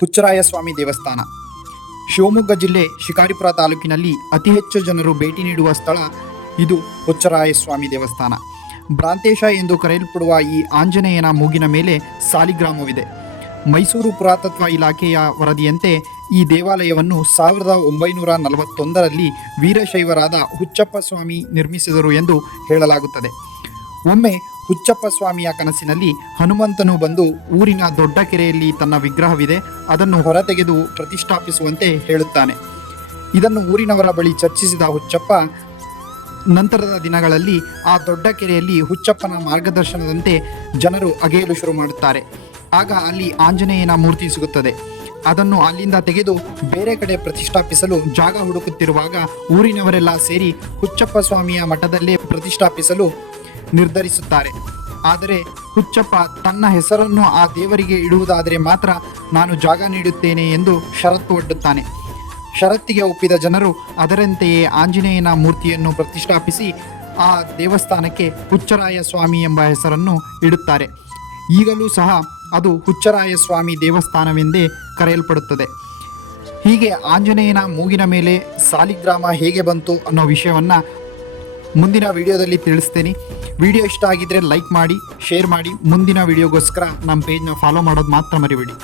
ಹುಚ್ಚರಾಯ ಸ್ವಾಮಿ ದೇವಸ್ಥಾನ ಶಿವಮೊಗ್ಗ ಜಿಲ್ಲೆ ಶಿಕಾರಿಪುರ ತಾಲೂಕಿನಲ್ಲಿ ಅತಿ ಹೆಚ್ಚು ಜನರು ಭೇಟಿ ನೀಡುವ ಸ್ಥಳ ಇದು ಹುಚ್ಚರಾಯ ಸ್ವಾಮಿ ದೇವಸ್ಥಾನ. ಭ್ರಾಂತೇಶ ಎಂದು ಕರೆಯಲ್ಪಡುವ ಈ ಆಂಜನೇಯನ ಮೂಗಿನ ಮೇಲೆ ಸಾಲಿಗ್ರಾಮವಿದೆ. ಮೈಸೂರು ಪುರಾತತ್ವ ಇಲಾಖೆಯ ವರದಿಯಂತೆ ಈ ದೇವಾಲಯವನ್ನು 1941ರಲ್ಲಿ ವೀರಶೈವರಾದ ಹುಚ್ಚಪ್ಪ ಸ್ವಾಮಿ ನಿರ್ಮಿಸಿದರು ಎಂದು ಹೇಳಲಾಗುತ್ತದೆ. ಒಮ್ಮೆ ಹುಚ್ಚಪ್ಪ ಸ್ವಾಮಿಯ ಕನಸಿನಲ್ಲಿ ಹನುಮಂತನು ಬಂದು ಊರಿನ ದೊಡ್ಡ ಕೆರೆಯಲ್ಲಿ ತನ್ನ ವಿಗ್ರಹವಿದೆ, ಅದನ್ನು ಹೊರತೆಗೆದು ಪ್ರತಿಷ್ಠಾಪಿಸುವಂತೆ ಹೇಳುತ್ತಾನೆ. ಇದನ್ನು ಊರಿನವರ ಬಳಿ ಚರ್ಚಿಸಿದ ಹುಚ್ಚಪ್ಪ ನಂತರದ ದಿನಗಳಲ್ಲಿ ಆ ದೊಡ್ಡ ಕೆರೆಯಲ್ಲಿ ಹುಚ್ಚಪ್ಪನ ಮಾರ್ಗದರ್ಶನದಂತೆ ಜನರು ಅಗೆಯಲು ಶುರು ಮಾಡುತ್ತಾರೆ. ಆಗ ಅಲ್ಲಿ ಆಂಜನೇಯನ ಮೂರ್ತಿ ಸಿಗುತ್ತದೆ. ಅದನ್ನು ಅಲ್ಲಿಂದ ತೆಗೆದು ಬೇರೆ ಕಡೆ ಪ್ರತಿಷ್ಠಾಪಿಸಲು ಜಾಗ ಹುಡುಕುತ್ತಿರುವಾಗ ಊರಿನವರೆಲ್ಲ ಸೇರಿ ಹುಚ್ಚಪ್ಪ ಸ್ವಾಮಿಯ ಮಠದಲ್ಲೇ ಪ್ರತಿಷ್ಠಾಪಿಸಲು ನಿರ್ಧರಿಸುತ್ತಾರೆ. ಆದರೆ ಹುಚ್ಚಪ್ಪ ತನ್ನ ಹೆಸರನ್ನು ಆ ದೇವರಿಗೆ ಇಡುವುದಾದರೆ ಮಾತ್ರ ನಾನು ಜಾಗ ನೀಡುತ್ತೇನೆ ಎಂದು ಷರತ್ತು ಒಡ್ಡುತ್ತಾನೆ. ಷರತ್ತಿಗೆ ಒಪ್ಪಿದ ಜನರು ಅದರಂತೆಯೇ ಆಂಜನೇಯನ ಮೂರ್ತಿಯನ್ನು ಪ್ರತಿಷ್ಠಾಪಿಸಿ ಆ ದೇವಸ್ಥಾನಕ್ಕೆ ಹುಚ್ಚರಾಯ ಸ್ವಾಮಿ ಎಂಬ ಹೆಸರನ್ನು ಇಡುತ್ತಾರೆ. ಈಗಲೂ ಸಹ ಅದು ಹುಚ್ಚರಾಯ ಸ್ವಾಮಿ ದೇವಸ್ಥಾನವೆಂದೇ ಕರೆಯಲ್ಪಡುತ್ತದೆ. ಹೀಗೆ ಆಂಜನೇಯನ ಮೂಗಿನ ಮೇಲೆ ಸಾಲಿಗ್ರಾಮ ಹೇಗೆ ಬಂತು ಅನ್ನೋ ವಿಷಯವನ್ನು ಮುಂದಿನ ವಿಡಿಯೋದಲ್ಲಿ ತಿಳಿಸ್ತೀನಿ. ವಿಡಿಯೋ ಇಷ್ಟ ಆಗಿದ್ದರೆ ಲೈಕ್ ಮಾಡಿ, ಶೇರ್ ಮಾಡಿ. ಮುಂದಿನ ವಿಡಿಯೋಗೋಸ್ಕರ ನಮ್ಮ ಪೇಜ್ನ ಫಾಲೋ ಮಾಡೋದು ಮಾತ್ರ ಮರಿಬೇಡಿ.